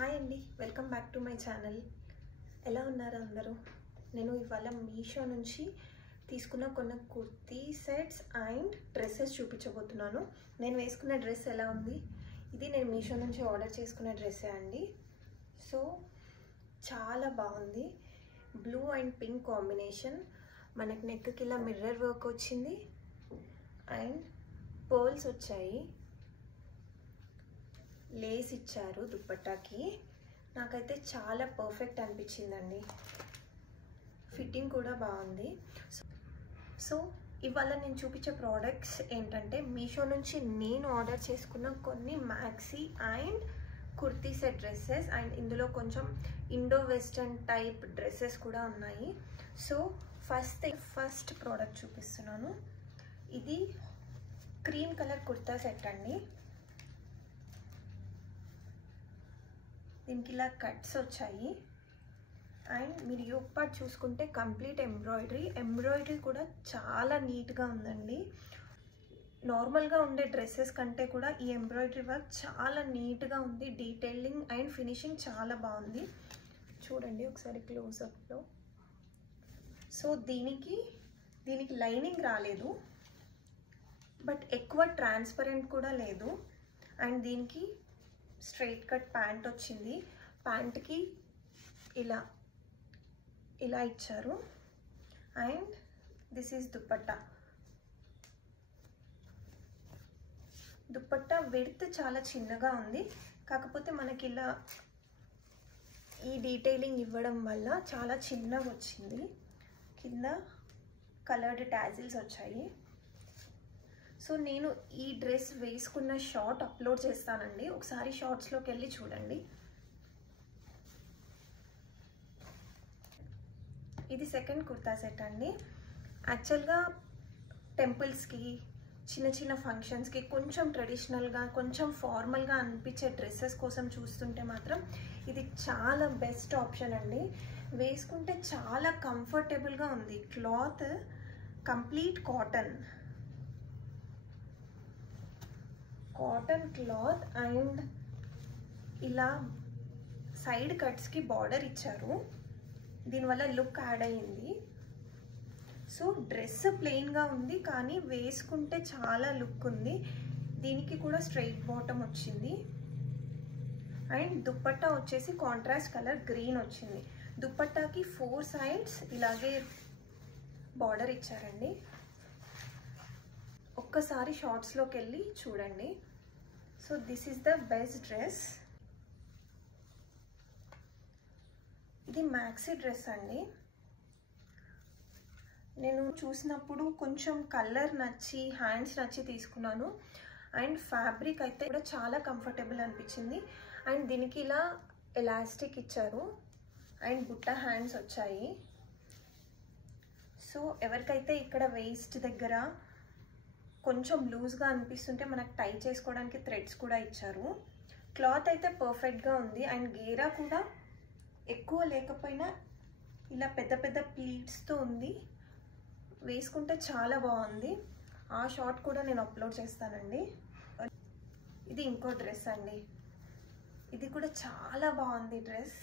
Hi అండి, welcome back to my channel. ఎలా ఉన్నారు అందరూ? నేను ఇవాళ మీషో నుంచి తీసుకున్న కొన్ని కుర్తీ సెట్స్ అండ్ డ్రెస్సెస్ చూపించబోతున్నాను. నేను వేసుకున్న డ్రెస్ ఎలా ఉంది? ఇది నేను మీషో నుంచి ఆర్డర్ చేసుకున్న డ్రెస్సే అండి. సో చాలా బాగుంది. Blue and pink combination. మనకి నెక్కి ఇలా మిర్రర్ వర్క్ వచ్చింది అండ్ పర్ల్స్ వచ్చాయి. లేస్ ఇచ్చారు దుపట్టాకి. నాకైతే చాలా పర్ఫెక్ట్ అనిపించిందండి. ఫిట్టింగ్ కూడా బాగుంది. సో ఇవాళ నేను చూపించే ప్రోడక్ట్స్ ఏంటంటే మీషో నుంచి నేను ఆర్డర్ చేసుకున్న కొన్ని maxi and kurti set dresses and ఇందులో కొంచెం ఇండో వెస్టర్న్ టైప్ డ్రెస్సెస్ కూడా ఉన్నాయి. సో ఫస్ట్ ప్రోడక్ట్ చూపిస్తున్నాను. ఇది క్రీమ్ కలర్ కుర్తా సెట్ అండి. దీనికి ఇలా కట్స్ వచ్చాయి అండ్ మీరు యోక్ పార్ట్ చూసుకుంటే కంప్లీట్ ఎంబ్రాయిడరీ కూడా చాలా నీట్గా ఉందండి. నార్మల్గా ఉండే డ్రెస్సెస్ కంటే కూడా ఈ ఎంబ్రాయిడరీ వర్క్ చాలా నీట్గా ఉంది. డీటెయిలింగ్ అండ్ ఫినిషింగ్ చాలా బాగుంది. చూడండి ఒకసారి క్లోజప్లో. సో దీనికి లైనింగ్ రాలేదు, బట్ ఎక్కువ ట్రాన్స్పరెంట్ కూడా లేదు. అండ్ దీనికి స్ట్రైట్ కట్ ప్యాంట్ వచ్చింది. ప్యాంట్కి ఇలా ఇచ్చారు and this is dupatta. Dupatta width చాలా చిన్నగా ఉంది, కాకపోతే మనకి ఇలా ఈ డీటెయిలింగ్ ఇవ్వడం వల్ల చాలా చిన్నగా వచ్చింది. కింద కలర్డ్ టాజిల్స్ వచ్చాయి. సో నేను ఈ డ్రెస్ వేసుకున్న షార్ట్ అప్లోడ్ చేస్తానండి, ఒకసారి షార్ట్స్లోకి వెళ్ళి చూడండి. ఇది సెకండ్ కుర్తా సెట్ అండి. యాక్చువల్గా టెంపుల్స్కి, చిన్న ఫంక్షన్స్కి కొంచెం ట్రెడిషనల్గా, కొంచెం ఫార్మల్గా అనిపించే డ్రెస్సెస్ కోసం చూస్తుంటే మాత్రం ఇది చాలా బెస్ట్ ఆప్షన్ అండి. వేసుకుంటే చాలా కంఫర్టబుల్గా ఉంది. Cloth complete cotton cloth and ఇలా సైడ్ కట్స్కి బార్డర్ ఇచ్చారు. దీనివల్ల లుక్ యాడ్ అయ్యింది. సో డ్రెస్ ప్లెయిన్గా ఉంది కానీ వేసుకుంటే చాలా లుక్ ఉంది. దీనికి కూడా స్ట్రైట్ బాటమ్ వచ్చింది అండ్ దుపట్టా వచ్చేసి కాంట్రాస్ట్ కలర్ గ్రీన్ వచ్చింది. దుపట్టాకి 4 సైడ్స్ ఇలాగే బార్డర్ ఇచ్చారండి. ఒక్కసారి షార్ట్స్లోకి వెళ్ళి చూడండి. So this is the best dress. ఇది మ్యాక్సీ డ్రెస్ అండి. నేను చూసినప్పుడు కొంచెం కలర్ నచ్చి, హ్యాండ్స్ నచ్చి తీసుకున్నాను అండ్ ఫ్యాబ్రిక్ అయితే కూడా చాలా కంఫర్టబుల్ అనిపించింది. అండ్ దీనికి ఇలా ఎలాస్టిక్ ఇచ్చారు అండ్ బుట్ట హ్యాండ్స్ వచ్చాయి. సో ఎవరికైతే ఇక్కడ వేస్ట్ దగ్గర కొంచెం లూజ్గా అనిపిస్తుంటే మనకు టై చేసుకోవడానికి థ్రెడ్స్ కూడా ఇచ్చారు. క్లాత్ అయితే పర్ఫెక్ట్గా ఉంది అండ్ గేరా కూడా ఎక్కువ లేకపోయినా ఇలా పెద్ద ప్లీట్స్తో ఉంది. వేసుకుంటే చాలా బాగుంది. ఆ షార్ట్ కూడా నేను అప్లోడ్ చేస్తానండి. ఇది ఇంకో డ్రెస్ అండి. ఇది కూడా చాలా బాగుంది డ్రెస్.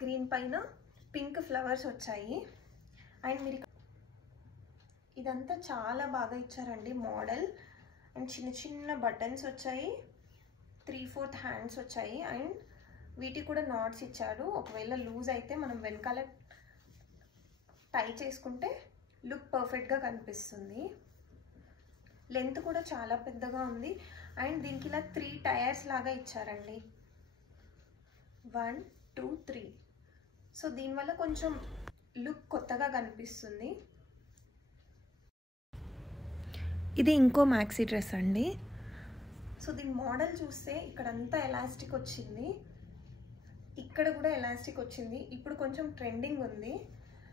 గ్రీన్ పైన పింక్ ఫ్లవర్స్ వచ్చాయి అండ్ మీరు ఇదంతా చాలా బాగా ఇచ్చారండి మోడల్. అండ్ చిన్న బటన్స్ వచ్చాయి, 3/4 హ్యాండ్స్ వచ్చాయి అండ్ వీటికి కూడా నాట్స్ ఇచ్చాడు. ఒకవేళ లూజ్ అయితే మనం వెనకాల టై చేసుకుంటే లుక్ పర్ఫెక్ట్గా కనిపిస్తుంది. లెంత్ కూడా చాలా పెద్దగా ఉంది అండ్ దీనికి ఇలా 3 టైర్స్ లాగా ఇచ్చారండి. 1, 2, 3. సో దీనివల్ల కొంచెం లుక్ కొత్తగా కనిపిస్తుంది. ఇది ఇంకో మ్యాక్సీ డ్రెస్ అండి. సో దీని మోడల్ చూస్తే ఇక్కడంతా ఎలాస్టిక్ వచ్చింది, ఇక్కడ కూడా ఎలాస్టిక్ వచ్చింది. ఇప్పుడు కొంచెం ట్రెండింగ్ ఉంది.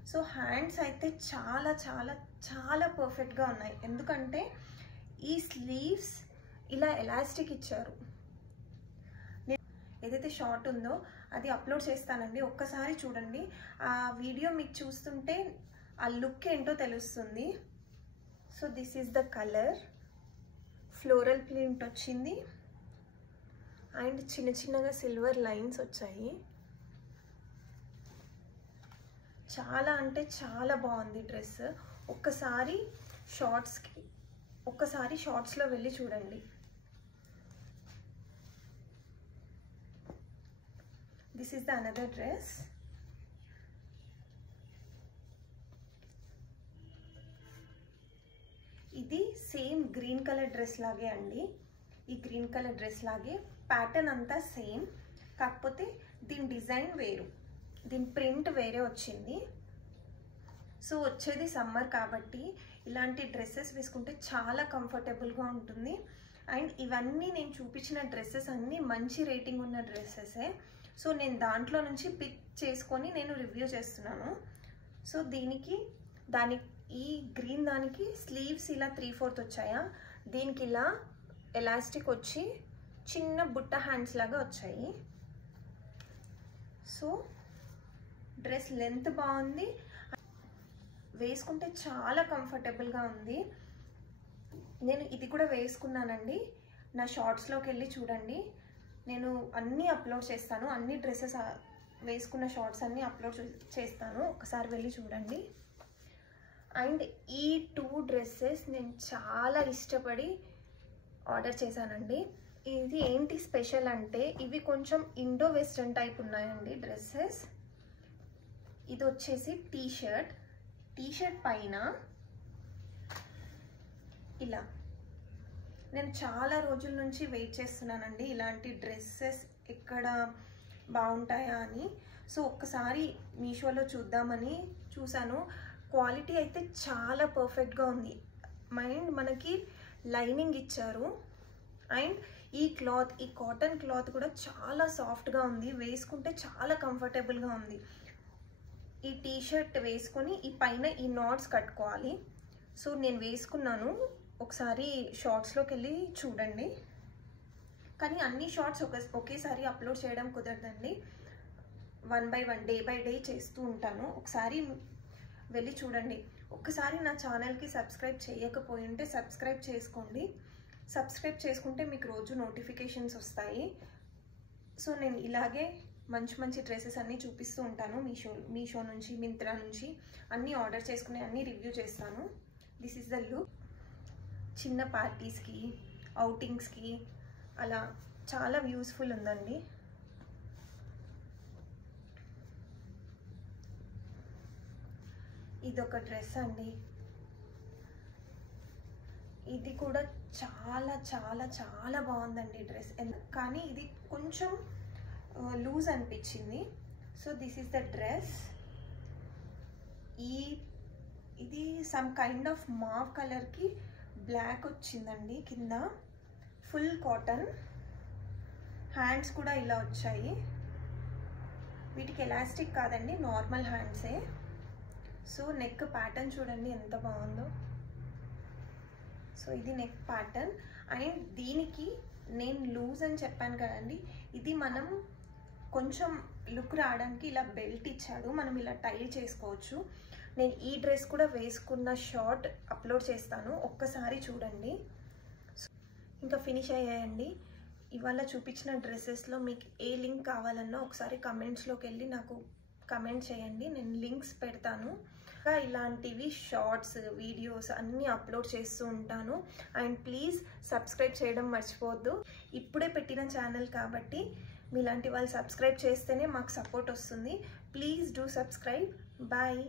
సో హ్యాండ్స్ అయితే చాలా చాలా చాలా పర్ఫెక్ట్గా ఉన్నాయి, ఎందుకంటే ఈ స్లీవ్స్ ఇలా ఎలాస్టిక్ ఇచ్చారు. ఏదైతే షార్ట్ ఉందో అది అప్లోడ్ చేస్తానండి, ఒక్కసారి చూడండి. ఆ వీడియో మీకు చూస్తుంటే ఆ లుక్ ఏంటో తెలుస్తుంది. So this is the colour. Floral print వచ్చింది అండ్ చిన్న చిన్నగా సిల్వర్ లైన్స్ వచ్చాయి. చాలా అంటే చాలా బాగుంది డ్రెస్. ఒక్కసారి షార్ట్స్లో వెళ్ళి చూడండి. This is the another dress. ఇది సేమ్ గ్రీన్ కలర్ డ్రెస్ లాగే అండి. ఈ గ్రీన్ కలర్ డ్రెస్ లాగే ప్యాటర్న్ అంతా సేమ్, కాకపోతే దీని డిజైన్ వేరు, దీని ప్రింట్ వేరే వచ్చింది. సో వచ్చేది సమ్మర్ కాబట్టి ఇలాంటి డ్రెస్సెస్ వేసుకుంటే చాలా కంఫర్టబుల్గా ఉంటుంది. అండ్ ఇవన్నీ నేను చూపించిన డ్రెస్సెస్ అన్నీ మంచి రేటింగ్ ఉన్న డ్రెస్సెసే. సో నేను దాంట్లో నుంచి పిక్ చేసుకొని నేను రివ్యూ చేస్తున్నాను. సో ఈ గ్రీన్ దానికి స్లీవ్స్ ఇలా 3/4 వచ్చాయా, దీనికి ఇలా ఎలాస్టిక్ వచ్చి చిన్న బుట్ట హ్యాండ్స్ లాగా వచ్చాయి. సో డ్రెస్ లెంత్ బాగుంది, వేసుకుంటే చాలా కంఫర్టబుల్గా ఉంది. నేను ఇది కూడా వేసుకున్నానండి. నా షార్ట్స్లోకి వెళ్ళి చూడండి, నేను అన్నీ అప్లోడ్ చేస్తాను. అన్ని డ్రెస్సెస్ వేసుకున్న షార్ట్స్ అన్నీ అప్లోడ్ చేస్తాను, ఒకసారి వెళ్ళి చూడండి. అండ్ ఈ 2 డ్రెస్సెస్ నేను చాలా ఇష్టపడి ఆర్డర్ చేశానండి. ఇది ఏంటి స్పెషల్ అంటే ఇవి కొంచెం ఇండో వెస్ట్రన్ టైప్ ఉన్నాయండి డ్రెస్సెస్. ఇది వచ్చేసి టీ షర్ట్ పైన ఇలా, నేను చాలా రోజుల నుంచి వెయిట్ చేస్తున్నానండి ఇలాంటి డ్రెస్సెస్ ఎక్కడ బాగుంటాయా అని. సో ఒక్కసారి మీషోలో చూద్దామని చూశాను. క్వాలిటీ అయితే చాలా పర్ఫెక్ట్గా ఉంది. మనకి లైనింగ్ ఇచ్చారు. అండ్ ఈ కాటన్ క్లాత్ కూడా చాలా సాఫ్ట్గా ఉంది, వేసుకుంటే చాలా కంఫర్టబుల్గా ఉంది. ఈ టీ షర్ట్ వేసుకొని ఈ పైన ఈ నాట్స్ కట్టుకోవాలి. సో నేను వేసుకున్నాను, ఒకసారి షార్ట్స్లోకి వెళ్ళి చూడండి. కానీ అన్ని షార్ట్స్ ఒకేసారి అప్లోడ్ చేయడం కుదరదండి, 1 by 1 డే బై డే చేస్తూ ఉంటాను. ఒకసారి వెళ్ళి చూడండి. ఒక్కసారి నా ఛానల్కి సబ్స్క్రైబ్ చేయకపోయి ఉంటే సబ్స్క్రైబ్ చేసుకోండి. సబ్స్క్రైబ్ చేసుకుంటే మీకు రోజు నోటిఫికేషన్స్ వస్తాయి. సో నేను ఇలాగే మంచి డ్రెస్సెస్ అన్నీ చూపిస్తూ ఉంటాను. మీషో నుంచి, మింత్రా నుంచి అన్నీ ఆర్డర్ చేసుకుని అన్నీ రివ్యూ చేస్తాను. This is the look. చిన్న పార్టీస్కి, అవుటింగ్స్కి అలా చాలా యూస్ఫుల్ ఉందండి. ఇదొక డ్రెస్ అండి. ఇది కూడా చాలా చాలా చాలా బాగుందండి డ్రెస్. కానీ ఇది కొంచెం లూజ్ అనిపించింది. So this is the dress. ఇది సమ్ కైండ్ ఆఫ్ మావ్ కలర్కి బ్లాక్ వచ్చిందండి. కింద ఫుల్ కాటన్, హ్యాండ్స్ కూడా ఇలా వచ్చాయి. వీటికి ఎలాస్టిక్ కాదండి, నార్మల్ హ్యాండ్సే. సో నెక్ ప్యాటర్న్ చూడండి ఎంత బాగుందో. సో ఇది నెక్ ప్యాటర్న్. అండ్ దీనికి నేను లూజ్ అని చెప్పాను కదండి, ఇది మనం కొంచెం లుక్ రావడానికి ఇలా బెల్ట్ ఇచ్చాడు, మనం ఇలా టై చేసుకోవచ్చు. నేను ఈ డ్రెస్ కూడా వేసుకున్న షార్ట్ అప్లోడ్ చేస్తాను, ఒక్కసారి చూడండి. ఇంకా ఫినిష్ అయ్యాయండి. ఇవాళ చూపించిన డ్రెస్సెస్లో మీకు ఏ లింక్ కావాలన్నా ఒకసారి కమెంట్స్లోకి వెళ్ళి నాకు కమెంట్ చేయండి, నేను లింక్స్ పెడతాను. ఇంకా ఇలాంటివి షార్ట్స్, వీడియోస్ అన్నీ అప్లోడ్ చేస్తూ ఉంటాను. అండ్ ప్లీజ్ సబ్స్క్రైబ్ చేయడం మర్చిపోవద్దు. ఇప్పుడే పెట్టిన ఛానల్ కాబట్టి మీలాంటి వాళ్ళు సబ్స్క్రైబ్ చేస్తేనే మాకు సపోర్ట్ వస్తుంది. Please do subscribe. బాయ్.